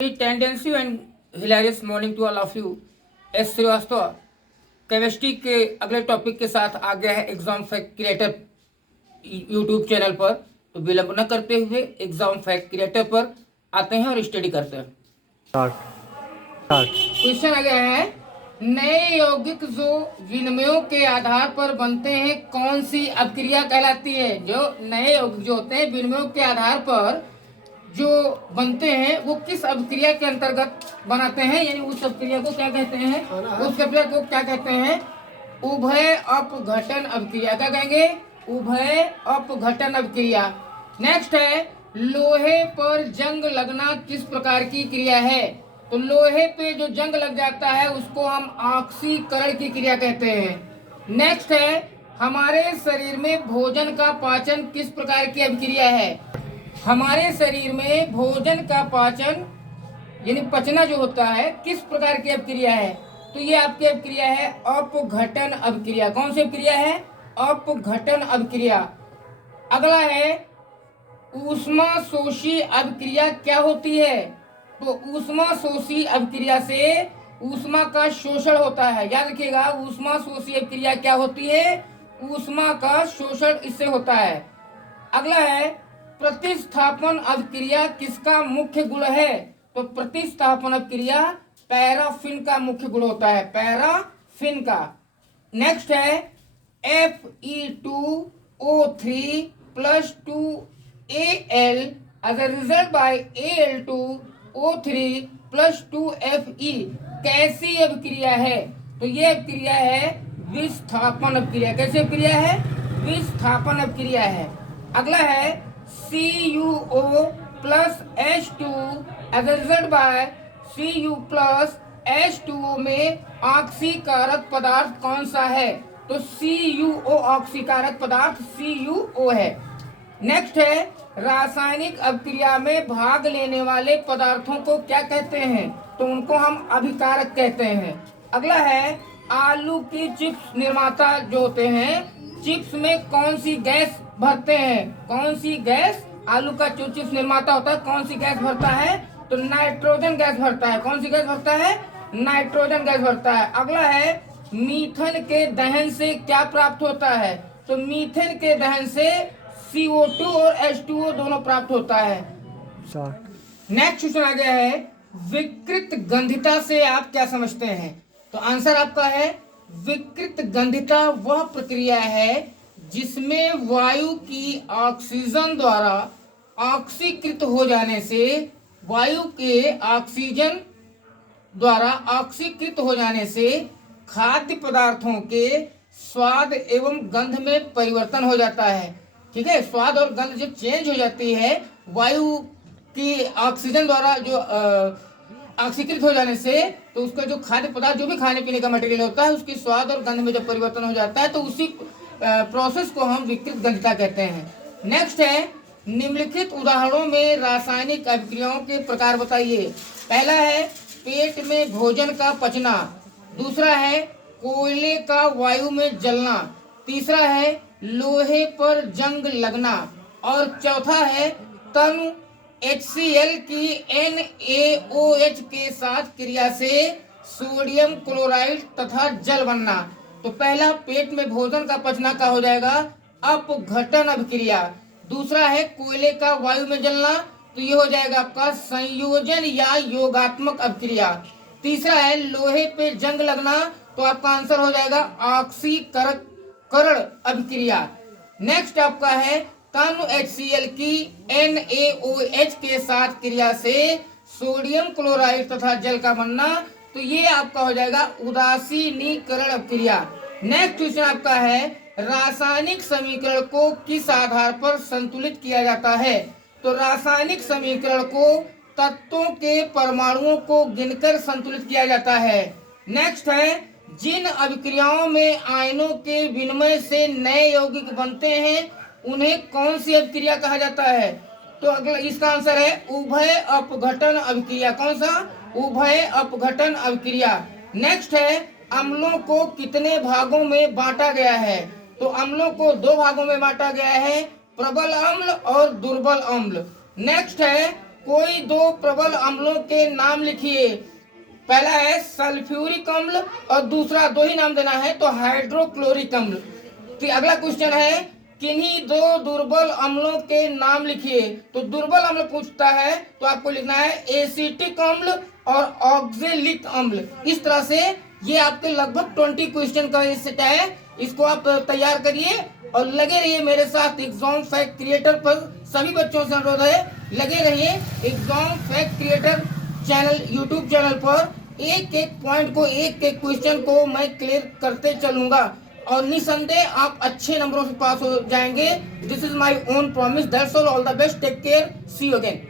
Tendency and hilarious morning to all of you. S Srivastava chemistry के अगले topic के साथ आ गया है exam fact creator YouTube channel पर। तो विलंब न करते हुए एग्जाम फैक्ट क्रिएटर पर आते हैं और स्टडी करते हैं। क्वेश्चन आ गया है, नए यौगिक जो विनिमयों के आधार पर बनते हैं कौन सी अभिक्रिया कहलाती है। जो नए यौगिक जो होते हैं विनिमयों के आधार पर जो बनते हैं वो किस अभिक्रिया के अंतर्गत बनाते हैं, यानी उस अभिक्रिया को क्या कहते हैं, उस अभिक्रिया को क्या कहते हैं, उभय अपघटन अभिक्रिया। क्या कहेंगे, उभय अपघटन अभिक्रिया। नेक्स्ट है, लोहे पर जंग लगना किस प्रकार की क्रिया है। तो लोहे पे जो जंग लग जाता है उसको हम ऑक्सीकरण की क्रिया कहते हैं। नेक्स्ट है, हमारे शरीर में भोजन का पाचन किस प्रकार की अभिक्रिया है। हमारे शरीर में भोजन का पाचन यानी पचना जो होता है किस प्रकार की अभिक्रिया है। तो ये आपकी अभिक्रिया है अपघटन अभिक्रिया। कौन सी अभिक्रिया है, अपघटन अभिक्रिया। अगला है, ऊष्मा शोषी अभिक्रिया क्या होती है। तो ऊष्मा शोषी अभिक्रिया से ऊष्मा का शोषण होता है। याद रखिएगा, ऊष्मा शोषी अभिक्रिया क्या होती है, ऊष्मा का शोषण इससे होता है। अगला है, प्रतिस्थापन अभिक्रिया किसका मुख्य गुण है। तो प्रतिस्थापन अभिक्रिया पैराफिन का मुख्य गुण होता है, पैराफिन का। नेक्स्ट है, Fe2O3 plus 2Al as a result by Al2O3 plus 2Fe कैसी अभिक्रिया है। तो ये अभिक्रिया है विस्थापन अभिक्रिया। कैसी अभिक्रिया है, विस्थापन अभिक्रिया है। अगला है, CuO plus H2 as a result by Cu plus H2O में ऑक्सीकारक पदार्थ कौन सा है। तो CuO ऑक्सीकारक पदार्थ CuO है। नेक्स्ट है, रासायनिक अभिक्रिया में भाग लेने वाले पदार्थों को क्या कहते हैं। तो उनको हम अभिकारक कहते हैं। अगला है, आलू की चिप्स निर्माता जो होते हैं चिप्स में कौन सी गैस भरते हैं। कौन सी गैस, आलू का जो चिप्स निर्माता होता है कौन सी गैस भरता है। तो नाइट्रोजन गैस भरता है। कौन सी गैस भरता है, नाइट्रोजन गैस भरता है। अगला है, मीथेन के दहन से क्या प्राप्त होता है। तो मीथेन के दहन से CO2 और H2O दोनों प्राप्त होता है। नेक्स्ट क्वेश्चन आ गया है, विकृत गंधिता से आप क्या समझते हैं। तो आंसर आपका है, विकृत गंधिता वह प्रक्रिया है जिसमें वायु की ऑक्सीजन द्वारा ऑक्सीकृत हो जाने से, वायु के ऑक्सीजन द्वारा ऑक्सीकृत हो जाने से खाद्य पदार्थों के स्वाद एवं गंध में परिवर्तन हो जाता है। ठीक है, स्वाद और गंध जब चेंज हो जाती है वायु की ऑक्सीजन द्वारा जो ऑक्सीकृत हो जाने से, तो उसका जो खाद्य पदार्थ जो भी खाने पीने का मटेरियल होता है उसकी स्वाद और गंध में जब परिवर्तन हो जाता है तो उसी प्रोसेस को हम विकृत गंधिता कहते हैं। नेक्स्ट है, निम्नलिखित उदाहरणों में रासायनिक अभिक्रियाओं के प्रकार बताइए। पहला है, पेट में भोजन का पचना। दूसरा है, कोयले का वायु में जलना। तीसरा है, लोहे पर जंग लगना। और चौथा है, तनु HCl की NaOH के साथ क्रिया से सोडियम क्लोराइड तथा जल बनना। तो पहला, पेट में भोजन का पचना का हो जाएगा अपघटन अभिक्रिया। दूसरा है, कोयले का वायु में जलना, तो ये हो जाएगा आपका संयोजन या योगात्मक अभिक्रिया। तीसरा है, लोहे पे जंग लगना, तो आपका आंसर हो जाएगा ऑक्सीकरण अभिक्रिया। नेक्स्ट आपका है, तनु HCl की NaOH के साथ क्रिया से सोडियम क्लोराइड तथा जल का बनना, तो ये आपका हो जाएगा उदासीनीकरण अभिक्रिया। नेक्स्ट क्वेश्चन आपका है, रासायनिक समीकरण को किस आधार पर संतुलित किया जाता है। तो रासायनिक समीकरण को तत्वों के परमाणुओं को गिनकर संतुलित किया जाता है। नेक्स्ट है, जिन अभिक्रियाओं में आयनों के विनिमय से नए यौगिक बनते हैं उन्हें कौन सी अभिक्रिया कहा जाता है। तो अगला इसका आंसर है उभय अपघटन अभिक्रिया। कौन सा, उभय अपघटन अभिक्रिया। नेक्स्ट है, अम्लों को कितने भागों में बांटा गया है। तो अम्लों को दो भागों में बांटा गया है, प्रबल अम्ल और दुर्बल अम्ल। नेक्स्ट है, कोई दो प्रबल अम्लों के नाम लिखिए। पहला है सल्फ्यूरिक अम्ल और दूसरा, दो ही नाम देना है तो हाइड्रोक्लोरिक अम्ल। फिर अगला क्वेश्चन है किन्हीं दो दुर्बल अम्लों के नाम लिखिए। तो दुर्बल अम्ल पूछता है तो आपको लिखना है एसिटिक अम्ल और ऑक्जेलिक अम्ल। इस तरह से ये आपके लगभग 20 क्वेश्चन का सेट है। इसको आप तैयार करिए और लगे रहिए मेरे साथ एग्जाम फैक्ट क्रिएटर पर। सभी बच्चों से अनुरोध है, लगे रहिए exam fact creator channel, YouTube channel पर। एक एक पॉइंट को, एक एक क्वेश्चन को मैं क्लियर करते चलूंगा और निसंदेह आप अच्छे नंबरों से पास हो जाएंगे। This is my own promise. That's all the best, take care, see you again.